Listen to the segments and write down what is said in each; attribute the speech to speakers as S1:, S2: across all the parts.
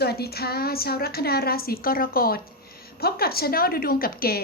S1: สวัสดีค่ะ ชาวลัคนาราศีกรกฎ พบกับช anel ดูดวงกับเก๋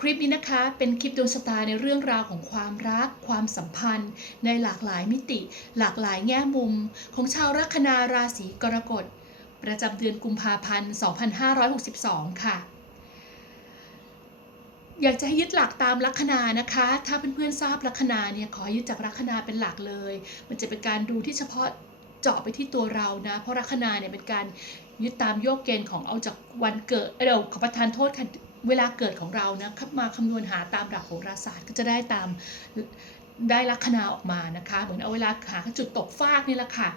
S1: คลิปนี้นะคะเป็นคลิปดวงชะตาในเรื่องราวของความรัก ความสัมพันธ์ ในหลากหลายมิติ หลากหลายแง่มุม ของชาวลัคนาราศีกรกฎ ประจำเดือนกุมภาพันธ์ 2562 ค่ะ อยากจะให้ยึดหลักตามลัคนานะคะ ถ้าเพื่อนๆทราบลัคนาเนี่ยขอยึดจากลัคนาเป็นหลักเลย มันจะเป็นการดูที่เฉพาะ เจาะไปที่ตัวเรานะ เพราะลัคนาเนี่ยเป็นการยึดตามโยกเกณฑ์ของเอาจากวันเกิดเดี๋ยวขอประทานโทษค่ะเวลาเกิดของเรานะมาคำนวณหาตามหลักโหราศาสตร์ก็จะได้ตามได้ลัคนาออกมานะคะ เหมือนเอาเวลาหาจุดตกฟากนี่แหละค่ะ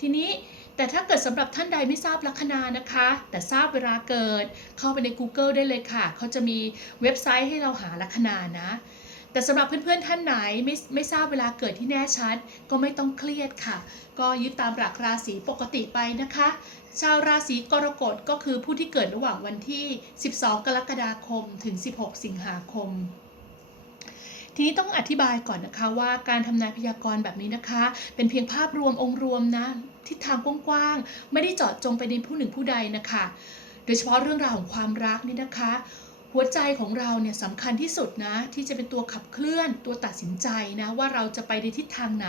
S1: ทีนี้แต่ถ้าเกิดสำหรับท่านใดไม่ทราบลัคนานะคะ แต่ทราบเวลาเกิดเข้าไปใน Google ได้เลยค่ะ เขาจะมีเว็บไซต์ให้เราหาลัคนานะ แต่สำหรับเพื่อนๆท่านไหนไม่ไม่ทราบเวลาเกิดที่แน่ชัด ก็ไม่ต้องเครียดค่ะ ก็ยึดตามหลักราศีปกติไปนะคะ ชาวราศีกรกฎก็คือผู้ที่เกิดระหว่างวันที่ 12 กรกฎาคม ถึง 16 สิงหาคมทีนี้ต้องอธิบายก่อนนะคะว่าการทำนายพยากรณ์แบบนี้นะคะ เป็นเพียงภาพรวมองค์รวมนะทิศทางกว้างๆ ไม่ได้เจาะจงไปในผู้หนึ่งผู้ใดนะคะ โดยเฉพาะเรื่องราวของความรักนี่นะคะ หัวใจของเราเนี่ยสำคัญที่สุดนะ ที่จะเป็นตัวขับเคลื่อนตัวตัดสินใจนะว่าเราจะไปในทิศทางไหน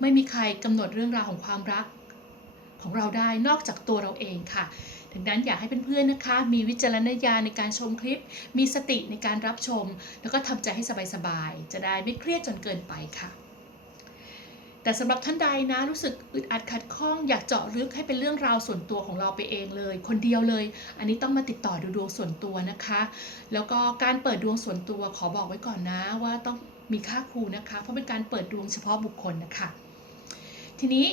S1: ไม่มีใครกำหนดเรื่องราวของความรักของเราได้นอกจากตัวเราเองค่ะ ดังนั้นอยากให้เพื่อนๆนะคะ มีวิจารณญาณในการชมคลิป มีสติในการรับชม แล้วก็ทำใจให้สบายๆ จะได้ไม่เครียดจนเกินไปค่ะ แต่สำหรับท่านใดนะรู้สึกอึดอัดขัดข้องอยากเจาะลึกให้เป็นเรื่องราวส่วนตัวของเราไปเองเลย คนเดียวเลย อันนี้ต้องมาติดต่อดูดวงส่วนตัวนะคะ แล้วก็การเปิดดวงส่วนตัวขอบอกไว้ก่อนนะว่าต้องมีค่าครูนะคะ เพราะเป็นการเปิดดวงเฉพาะบุคคลนะคะ ทีนี้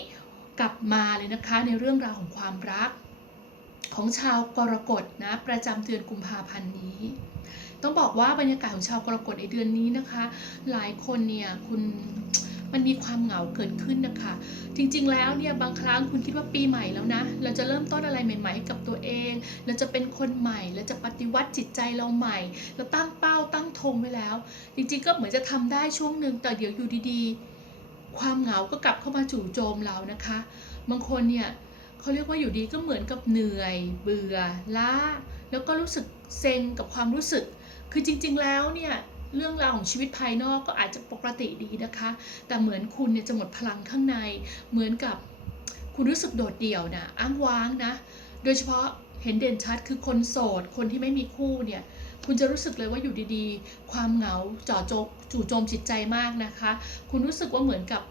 S1: กลับมาเลยนะคะในเรื่องราวของความรัก ของชาวกรกฎนะประจำเดือนกุมภาพันธ์นี้ ต้องบอกว่าบรรยากาศของชาวกรกฎในเดือนนี้นะคะ หลายคนเนี่ยคุณ มันมีความเหงาเกิดขึ้นนะคะ จริงๆ แล้วเนี่ยบางครั้งคุณคิดว่าปีใหม่แล้วนะ เราจะเริ่มต้นอะไรใหม่ๆให้กับตัวเอง เราจะเป็นคนใหม่ เราจะปฏิวัติจิตใจเราใหม่ เราตั้งเป้าตั้งธงไว้แล้ว จริงๆ ก็เหมือนจะทำได้ช่วงหนึ่งแต่เดี๋ยวอยู่ดีๆ ความเหงาก็กลับเข้ามาจู่โจมเรานะคะ บางคนเนี่ยเขาเรียกว่าอยู่ดีก็เหมือนกับเหนื่อย เบื่อล้าแล้วก็รู้สึกเซ็งกับความรู้สึก คือจริง ๆ แล้วเนี่ย เรื่องราวของชีวิตภายนอกก็อาจจะปกติดีนะคะ แต่เหมือนคุณเนี่ยจะหมดพลังข้างใน เหมือนกับคุณรู้สึกโดดเดี่ยวนะอ้างว้างนะ โดยเฉพาะเห็นเด่นชัดคือคนโสด คนที่ไม่มีคู่เนี่ยคุณจะรู้สึกเลยว่าอยู่ดีๆ ความเหงาจ่อโจมจู่โจมจิตใจมากนะคะ คุณรู้สึกว่าเหมือนกับ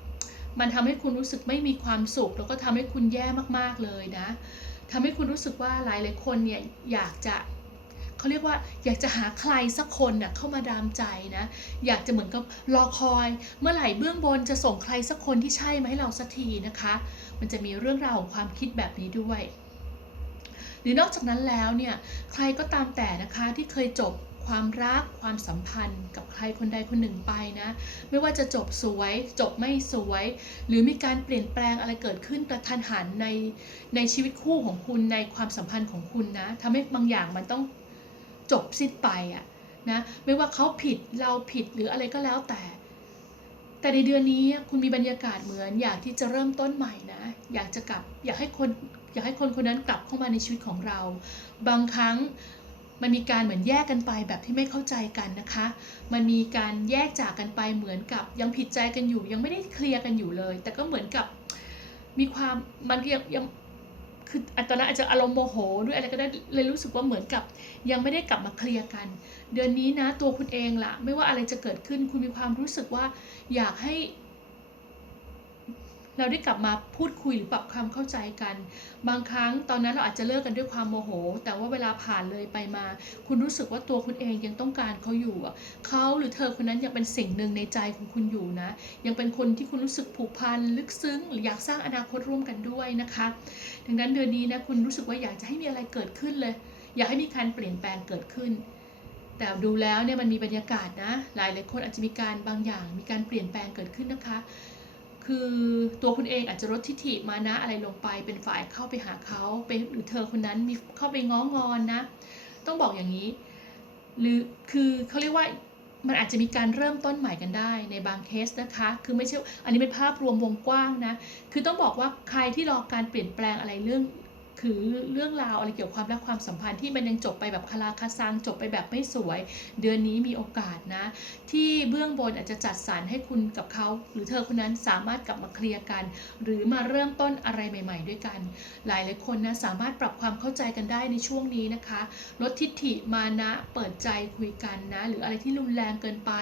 S1: มันทำให้คุณรู้สึกไม่มีความสุข แล้วก็ทำให้คุณแย่มากๆเลยนะทำให้คุณรู้สึกว่าหลายหลายๆคนเนี่ยอยากจะ เขาเรียกว่าอยากจะหาใครสักคนน่ะเข้ามาดามใจนะ อยากจะเหมือนกับรอคอย เมื่อไหร่เบื้องบนจะส่งใครสักคนที่ใช่มาให้เราสักทีนะคะ มันจะมีเรื่องราวของความคิดแบบนี้ด้วย หรือนอกจากนั้นแล้วเนี่ยใครก็ตามแต่นะคะที่เคยจบความรักความสัมพันธ์กับใครคนใดคนหนึ่งไปนะ ไม่ว่าจะจบสวย จบไม่สวย หรือมีการเปลี่ยนแปลงอะไรเกิดขึ้นกระทันหันในในชีวิตคู่ของคุณในความสัมพันธ์ของคุณนะทำให้บางอย่างมันต้อง จบสิ้นไปอะนะไม่ว่าเขาผิดเราผิดหรืออะไรก็แล้วแต่ แต่ในเดือนนี้คุณมีบรรยากาศเหมือนอยากที่จะเริ่มต้นใหม่นะ อยากจะกลับอยากให้คนอยากให้คนคนนั้นกลับเข้ามาในชีวิตของเรา บางครั้งมันมีการเหมือนแยกกันไปแบบที่ไม่เข้าใจกันนะคะ มันมีการแยกจากกันไปเหมือนกับยังผิดใจกันอยู่ ยังไม่ได้เคลียร์กันอยู่เลย แต่ก็เหมือนกับมีความมันยังยง คืออัตอนนั้นอาจจะอารมณ์โมโหด้วยอะไรก็ได้เลยรู้สึกว่าเหมือนกับ ยังไม่ได้กลับมาเคลียร์กัน เดือนนี้นะตัวคุณเองล่ะ ไม่ว่าอะไรจะเกิดขึ้นคุณมีความรู้สึกว่าอยากให้ เราได้กลับมาพูดคุยหรือปรับความเข้าใจกัน บางครั้งตอนนั้นเราอาจจะเลิกกันด้วยความโมโห แต่ว่าเวลาผ่านเลยไปมา คุณรู้สึกว่าตัวคุณเองยังต้องการเขาอยู่เขาหรือเธอคนนั้นยังเป็นสิ่งหนึ่งในใจของคุณอยู่นะ ยังเป็นคนที่คุณรู้สึกผูกพันลึกซึ้ง หรืออยากสร้างอนาคตร่วมกันด้วยนะคะ ดังนั้นเดือนนี้นะคุณรู้สึกว่าอยากจะให้มีอะไรเกิดขึ้นเลย อยากให้มีการเปลี่ยนแปลงเกิดขึ้นแต่ดูแล้วเนี่ยมันมีบรรยากาศนะ หลายหลายคนอาจจะมีการบางอย่าง มีการเปลี่ยนแปลงเกิดขึ้นนะคะ คือตัวคุณเองอาจจะลดทิฐิมานะอะไรลงไป เป็นฝ่ายเข้าไปหาเขาเป็นหรือเธอคนนั้นมีเข้าไปง้องอนนะ ต้องบอกอย่างนี้ หรือคือเขาเรียกว่ามันอาจจะมีการเริ่มต้นใหม่กันได้ในบางเคสนะคะ คือไม่ใช่ อันนี้เป็นภาพรวมวงกว้างนะ คือต้องบอกว่าใครที่รอการเปลี่ยนแปลงอะไรเรื่อง คือเรื่องราวอะไรเกี่ยวกับความรักความสัมพันธ์ที่มันยังจบไปแบบคาราคาซังจบไปแบบไม่สวย เดือนนี้มีโอกาสนะ ที่เบื้องบนอาจจะจัดสรรให้คุณกับเขา หรือเธอคนนั้นสามารถกลับมาเคลียร์กัน หรือมาเริ่มต้นอะไรใหม่ ๆ ด้วยกัน หลายหลายคนนะสามารถปรับความเข้าใจกันได้ในช่วงนี้นะคะ ลดทิฐิมานะเปิดใจคุยกันนะ หรืออะไรที่รุนแรงเกินไป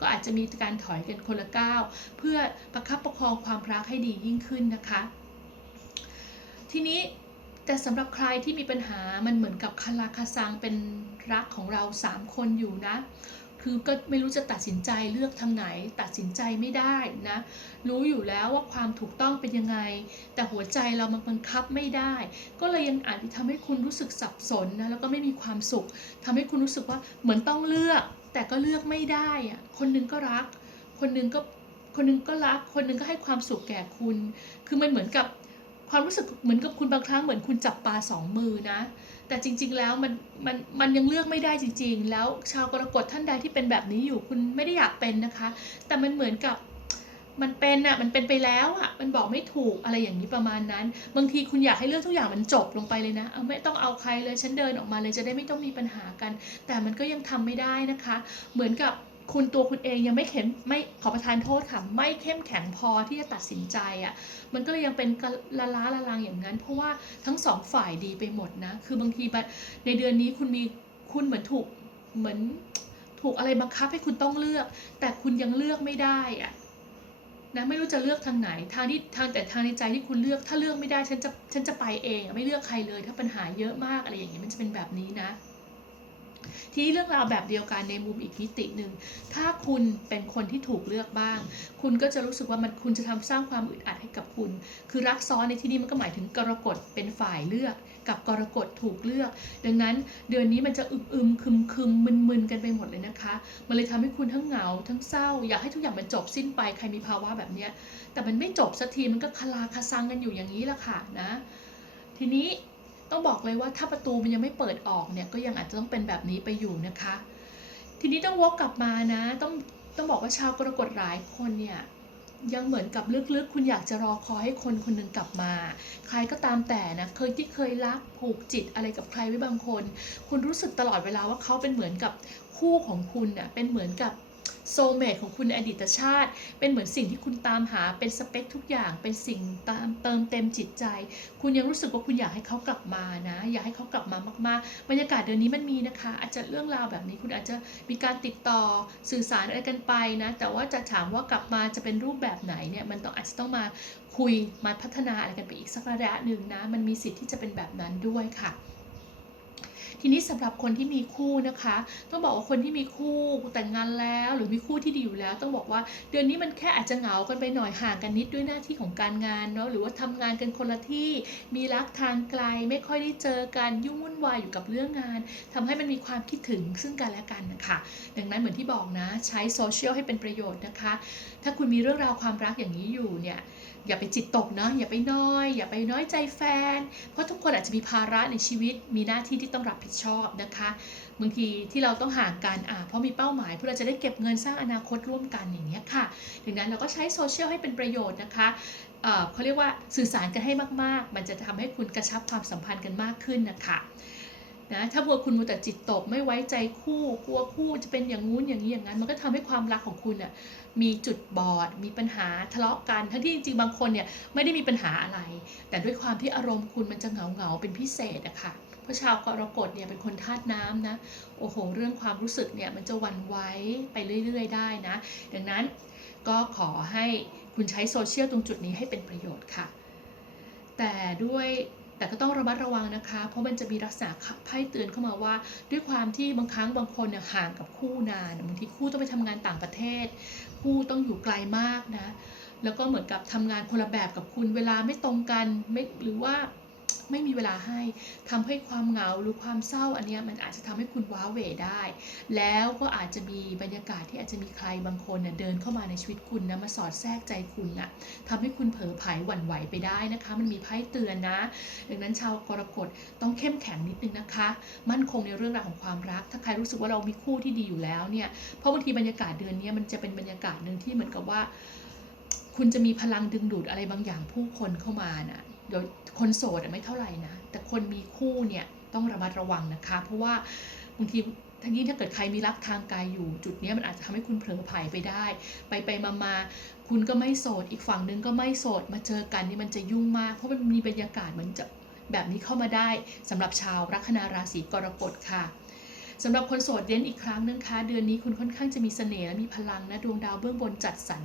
S1: ก็อาจจะมีการถอยกันคนละก้าวเพื่อประคับประคองความรักให้ดียิ่งขึ้นนะคะ ทีนี้ แต่สำหรับใครที่มีปัญหามันเหมือนกับคาราคาซังเป็นรักของเราสามคนอยู่นะ คือก็ไม่รู้จะตัดสินใจเลือกทางไหน ตัดสินใจไม่ได้นะ รู้อยู่แล้วว่าความถูกต้องเป็นยังไง แต่หัวใจเรามันบังคับไม่ได้ ก็เลยยังอาจจะทำให้คุณรู้สึกสับสนนะแล้วก็ไม่มีความสุขทำให้คุณรู้สึกว่าเหมือนต้องเลือก แต่ก็เลือกไม่ได้อะคนหนึงก็รัก คนหนึงก็คนหนึงก็รัก คนหนึงก็ให้ความสุขแก่คุณ คือมันเหมือนกับ ความรู้สึกเหมือนกับคุณบางครั้งเหมือนคุณจับปลาสองมือนะ แต่จริง ๆ แล้วมันมันมันยังเลือกไม่ได้จริง ๆ แล้วชาวกรกฎท่านใดที่เป็นแบบนี้อยู่คุณไม่ได้อยากเป็นนะคะ แต่มันเหมือนกับมันเป็นอะมันเป็นไปแล้วอะมันบอกไม่ถูกอะไรอย่างนี้ประมาณนั้น บางทีคุณอยากให้เรื่องทุกอย่างมันจบลงไปเลยนะเอาไม่ต้องเอาใครเลยฉันเดินออกมาเลยจะได้ไม่ต้องมีปัญหากัน แต่มันก็ยังทำไม่ได้นะคะ เหมือนกับ คุณตัวคุณเองยังไม่เข้มไม่ขอประทานโทษค่ะ ไม่เข้มแข็งพอที่จะตัดสินใจอะ่ะมันก็เลยยังเป็นละล้าละลังอย่างนั้น เพราะว่าทั้งสองฝ่ายดีไปหมดนะ คือบางทีในเดือนนี้คุณมีคุณเหมือนถูกเหมือนถูกอะไรบังคับให้คุณต้องเลือก แต่คุณยังเลือกไม่ได้อะนะไม่รู้จะเลือกทางไหนทางที่ทางแต่ทางในใจที่คุณเลือกถ้าเลือกไม่ได้ฉันจะฉันจะไปเอง ไม่เลือกใครเลย ถ้าปัญหาเยอะมากอะไรอย่างเงี้ยมันจะเป็นแบบนี้นะ ทีนี้เรื่องราวแบบเดียวกันในมุมอีกมิติหนึ่ง ถ้าคุณเป็นคนที่ถูกเลือกบ้าง คุณก็จะรู้สึกว่ามันคุณจะทำสร้างความอึดอัดให้กับคุณ คือรักซ้อนในที่นี้มันก็หมายถึงกรกฎเป็นฝ่ายเลือก กับกรกฎถูกเลือก ดังนั้นเดือนนี้มันจะอึมอึมคึมคึมมึนมึนกันไปหมดเลยนะคะ มันเลยทำให้คุณทั้งเหงา ทั้งเศร้า อยากให้ทุกอย่างมันจบสิ้นไปใครมีภาวะแบบเนี้ยแต่มันไม่จบสักทีมันก็คลาคาซังกันอยู่อย่างนี้แหละค่ะนะ ทีนี้ ต้องบอกเลยว่าถ้าประตูมันยังไม่เปิดออกเนี่ยก็ยังอาจจะต้องเป็นแบบนี้ไปอยู่นะคะ ทีนี้ต้องวกกลับมานะ ต้องต้องบอกว่าชาวกรกฎหลายคนเนี่ยยังเหมือนกับลึกๆ คุณอยากจะรอคอยให้คนคนหนึ่งกลับมา ใครก็ตามแต่นะ เคยที่เคยรักผูกจิตอะไรกับใครไว้บางคน คุณรู้สึกตลอดเวลาว่าเขาเป็นเหมือนกับคู่ของคุณน่ะเป็นเหมือนกับ โซเมทของคุณอดีตชาติ เป็นเหมือนสิ่งที่คุณตามหาเป็นสเปคทุกอย่างเป็นสิ่งตามเติมเต็มจิตใจ คุณยังรู้สึกว่าคุณอยากให้เขากลับมานะ อยากให้เขากลับมามากๆ บรรยากาศเดือนนี้มันมีนะคะ อาจจะเรื่องราวแบบนี้คุณอาจจะมีการติดต่อสื่อสารอะไรกันไปนะ แต่ว่าจะถามว่ากลับมาจะเป็นรูปแบบไหนเนี่ยมันต้องอาจจะต้องมาคุยมาพัฒนาอะไรกันไปอีกสักระยะหนึ่งนะ มันมีสิทธิ์ที่จะเป็นแบบนั้นด้วยค่ะ ทีนี้สำหรับคนที่มีคู่นะคะ ต้องบอกว่าคนที่มีคู่แต่งงานแล้วหรือมีคู่ที่ดีอยู่แล้ว ต้องบอกว่าเดือนนี้มันแค่อาจจะเหงากันไปหน่อยห่างกันนิดด้วยหน้าที่ของการงานเนาะหรือว่าทำงานกันคนละที่มีรักทางไกล ไม่ค่อยได้เจอกันยุ่งวุ่นวายอยู่กับเรื่องงานทำให้มันมีความคิดถึงซึ่งกันและกันนะคะดังนั้นเหมือนที่บอกนะ ใช้โซเชียลให้เป็นประโยชน์นะคะ ถ้าคุณมีเรื่องราวความรักอย่างนี้อยู่เนี่ย อย่าไปจิตตกนะอย่าไปน้อย อย่าไปน้อยใจแฟน เพราะทุกคนอาจจะมีภาระในชีวิต มีหน้าที่ที่ต้องรับผิดชอบนะคะบางทีที่เราต้องห่างกันอะเพราะมีเป้าหมายเพื่อเราจะได้เก็บเงินสร้างอนาคตร่วมกันอย่างนี้ยค่ะดังนั้นเราก็ใช้โซเชียลให้เป็นประโยชน์นะคะเอ่อเขาเรียกว่าสื่อสารกันให้มาก ๆ มันจะทำให้คุณกระชับความสัมพันธ์กันมากขึ้นนะคะ นะถ้าบัวคุณมัวแต่จิตตกไม่ไว้ใจคู่กลัวคู่จะเป็นอย่างงู้นอย่างนี้อย่างนั้น มันก็ทำให้ความรักของคุณอะมีจุดบอด มีปัญหาทะเลาะกัน ทั้งที่จริงๆบางคนเนี่ยไม่ได้มีปัญหาอะไร แต่ด้วยความที่อารมณ์คุณมันจะเหงาเหงาเป็นพิเศษอะค่ะเพราะชาวกรกฎเนี่ยเป็นคนธาตุน้ำนะโอ้โห เรื่องความรู้สึกเนี่ยมันจะวันไว้ไปเรื่อย ๆ ได้นะ ดังนั้นก็ขอให้คุณใช้โซเชียลตรงจุดนี้ให้เป็นประโยชน์ค่ะ แต่ด้วย แต่ก็ต้องระมัดระวังนะคะ เพราะมันจะมีลักษณะไพ่เตือนเข้ามาว่า ด้วยความที่บางครั้งบางคนเนี่ยห่างกับคู่นานบางทีคู่ต้องไปทำงานต่างประเทศ คู่ต้องอยู่ไกลมากนะ แล้วก็เหมือนกับทำงานคนละแบบกับคุณเวลาไม่ตรงกันไม่หรือว่า ไม่มีเวลาให้ทำให้ความเหงาหรือความเศร้าอันนี้มันอาจจะทำให้คุณว้าเหวได้ แล้วก็อาจจะมีบรรยากาศที่อาจจะมีใครบางคนเน่ยเดินเข้ามาในชีวิตคุณนะมาสอดแทรกใจคุณน่ะทำให้คุณเผลอไผลหวั่นไหวไปได้นะคะ มันมีไพ่เตือนนะ ดังนั้นชาวกรกฎต้องเข้มแข็งนิดนึงนะคะ มั่นคงในเรื่องราวของความรัก ถ้าใครรู้สึกว่าเรามีคู่ที่ดีอยู่แล้วเนี่ยเพราะบางทีบรรยากาศเดือนนี้มันจะเป็นบรรยากาศหนึ่งที่เหมือนกับว่า คุณจะมีพลังดึงดูดอะไรบางอย่างผู้คนเข้ามาน่ะ โดยคนโสดไม่เท่าไหร่นะ แต่คนมีคู่เนี่ยต้องระมัดระวังนะคะ เพราะว่าบางทีทั้งนี้ถ้าเกิดใครมีรักทางกายอยู่จุดนี้มันอาจจะทำให้คุณเผลอไผลไปได้ ไปไปมามาคุณก็ไม่โสด อีกฝั่งหนึงก็ไม่โสดมาเจอกันนี่มันจะยุ่งมาก เพราะมันมีบรรยากาศเหมือนจะแบบนี้เข้ามาได้สำหรับชาวลัคนาราศีกรกฎค่ะสำหรับคนโสดเน้นอีกครั้งนะคะเดือนนี้คุณค่อนข้างจะมีเสน่ห์และมีพลังนะดวงดาวเบื้องบนจัดสรร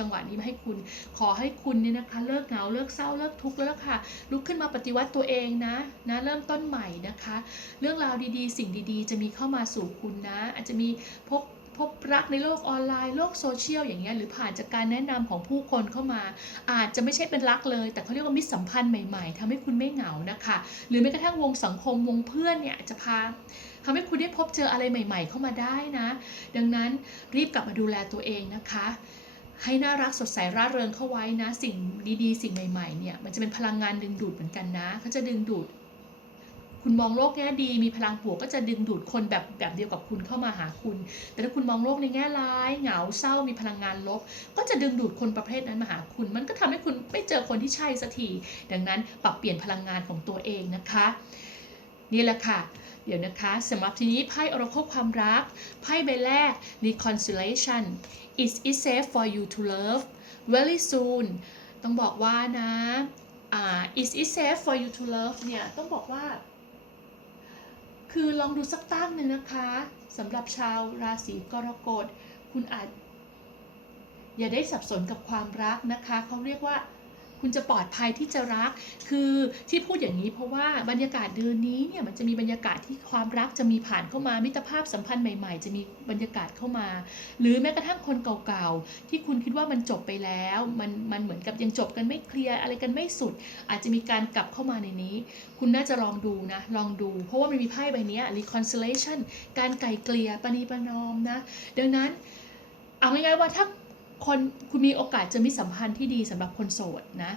S1: จังหวะนี้มาให้คุณ ขอให้คุณเนี่ยนะคะ เลิกเหงาเลิกเศร้าเลิกทุกข์แล้วค่ะ ลุกขึ้นมาปฏิวัติตัวเองนะนะเริ่มต้นใหม่นะคะ เรื่องราวดีๆ สิ่งดีๆ จะมีเข้ามาสู่คุณนะ อาจจะมีพบพบรักในโลกออนไลน์โลกโซเชียลอย่างเงี้ยหรือผ่านจากการแนะนำของผู้คนเข้ามา อาจจะไม่ใช่เป็นรักเลย แต่เขาเรียกว่ามิตรสัมพันธ์ใหม่ๆทำให้คุณไม่เหงานะคะ หรือแม้กระทั่งวงสังคมวงเพื่อนเนี่ยจจะพาทำให้คุณได้พบเจออะไรใหม่ ๆ เข้ามาได้นะ ดังนั้นรีบกลับมาดูแลตัวเองนะคะ ให้น่ารักสดใสร่าเริงเข้าไว้นะ สิ่งดีๆ สิ่งใหม่ๆเนี่ยมันจะเป็นพลังงานดึงดูดเหมือนกันนะเขาจะดึงดูด คุณมองโลกแง่ดีมีพลังบวกก็จะดึงดูดคนแบบแบบเดียวกับคุณเข้ามาหาคุณ แต่ถ้าคุณมองโลกในแง่ร้ายเหงาเศร้ามีพลังงานลบ ก็จะดึงดูดคนประเภทนั้นมาหาคุณ มันก็ทำให้คุณไม่เจอคนที่ใช่สักทีดังนั้นปรับเปลี่ยนพลังงานของตัวเองนะคะ นี่แหละค่ะ เดี๋ยวนะคะสำหรับทีนี้ไพ่ Oracle ความรัก ไพ่ใบแรก Reconciliation Is it safe for you to love very soon ต้องบอกว่านะอ่า Is it safe for you to love เนี่ย ต้องบอกว่า คือลองดูสักตั้งหนึ่งนะคะสำหรับชาวราศีกรกฎ คุณอาจ อย่าได้สับสนกับความรักนะคะ เขาเรียกว่า คุณจะปลอดภัยที่จะรัก คือที่พูดอย่างนี้เพราะว่าบรรยากาศเดือนนี้เนี่ยมันจะมีบรรยากาศที่ความรักจะมีผ่านเข้ามามิตรภาพสัมพันธ์ใหม่ ๆ จะมีบรรยากาศเข้ามา หรือแม้กระทั่งคนเก่าๆที่คุณคิดว่ามันจบไปแล้วมันมันเหมือนกับยังจบกันไม่เคลียร์อะไรกันไม่สุด อาจจะมีการกลับเข้ามาในนี้ คุณน่าจะลองดูนะลองดู เพราะว่ามันมีไพ่ใบนี้ reconciliation การไกล่เกลี่ยปณีประนอมนะดังนั้นเอาง่ายๆว่าถ้า คนคุณมีโอกาสจะมีสัมพันธ์ที่ดีสำหรับคนโสดนะ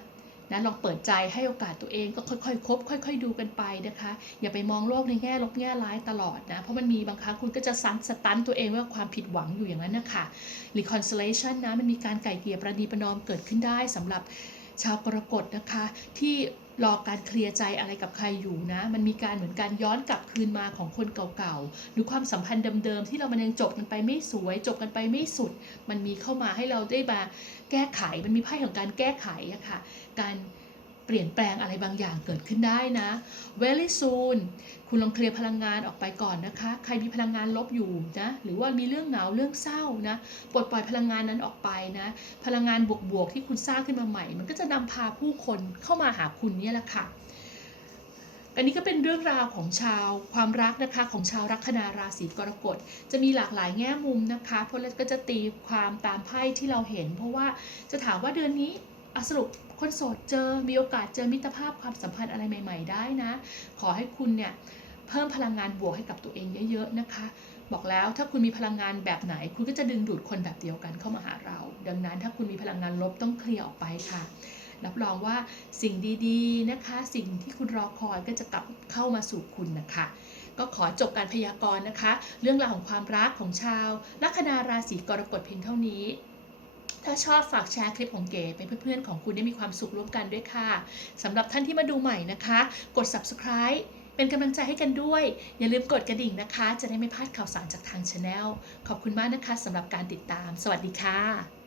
S1: นะลองเปิดใจให้โอกาสตัวเองก็ค่อยๆคบค่อย ๆ ดูกันไปนะคะ อย่าไปมองโลกในแง่ลบแง่ร้ายตลอดนะ เพราะมันมีบางครั้งคุณก็จะซันสตันตัวเองว่าความผิดหวังอยู่อย่างนั้นนะคะ reconciliation นะมันมีการไก่เกลี่ยประนีประนอมเกิดขึ้นได้สำหรับชาวกรกฎนะคะที่ รอการเคลียร์ใจอะไรกับใครอยู่นะ มันมีการเหมือนการย้อนกลับคืนมาของคนเก่าๆ หรือความสัมพันธ์เดิมๆ ที่เรามันยังจบกันไปไม่สวย จบกันไปไม่สุด มันมีเข้ามาให้เราได้มาแก้ไข มันมีไพ่ของการแก้ไขอะค่ะ การ เปลี่ยนแปลงอะไรบางอย่างเกิดขึ้นได้นะ very soon คุณลองเคลียร์พลังงานออกไปก่อนนะคะ ใครมีพลังงานลบอยู่นะ หรือว่ามีเรื่องเหงาเรื่องเศร้านะ ปลดปล่อยพลังงานนั้นออกไปนะ พลังงานบวกๆที่คุณสร้างขึ้นมาใหม่ มันก็จะนำพาผู้คนเข้ามาหาคุณเนี่ยแหละค่ะอันนี้ก็เป็นเรื่องราวของชาวความรักนะคะของชาวลัคนาราศีกรกฎจะมีหลากหลายแง่มุมนะคะเพราะเราก็จะตีความตามไพ่ที่เราเห็น เพราะว่าจะถามว่าเดือนนี้สรุป คนโสดเจอมีโอกาสเจอมิตรภาพความสัมพันธ์อะไรใหม่ ๆ ได้นะ ขอให้คุณเนี่ยเพิ่มพลังงานบวกให้กับตัวเองเยอะๆนะคะ บอกแล้วถ้าคุณมีพลังงานแบบไหน คุณก็จะดึงดูดคนแบบเดียวกันเข้ามาหาเรา ดังนั้นถ้าคุณมีพลังงานลบต้องเคลียร์ออกไปค่ะ รับรองว่าสิ่งดีๆนะคะ สิ่งที่คุณรอคอยก็จะกลับเข้ามาสู่คุณนะคะก็ขอจบการพยากรณ์นะคะ เรื่องราวของความรักของชาวลัคนาราศีกรกฎเพียงเท่านี้ ถ้าชอบฝากแชร์คลิปของเก๋ไปเพื่อนๆของคุณได้มีความสุขร่วมกันด้วยค่ะสำหรับท่านที่มาดูใหม่นะคะ กด subscribe เป็นกำลังใจให้กันด้วย อย่าลืมกดกระดิ่งนะคะ จะได้ไม่พลาดข่าวสารจากทางช anel ขอบคุณมากนะคะสำหรับการติดตาม สวัสดีค่ะ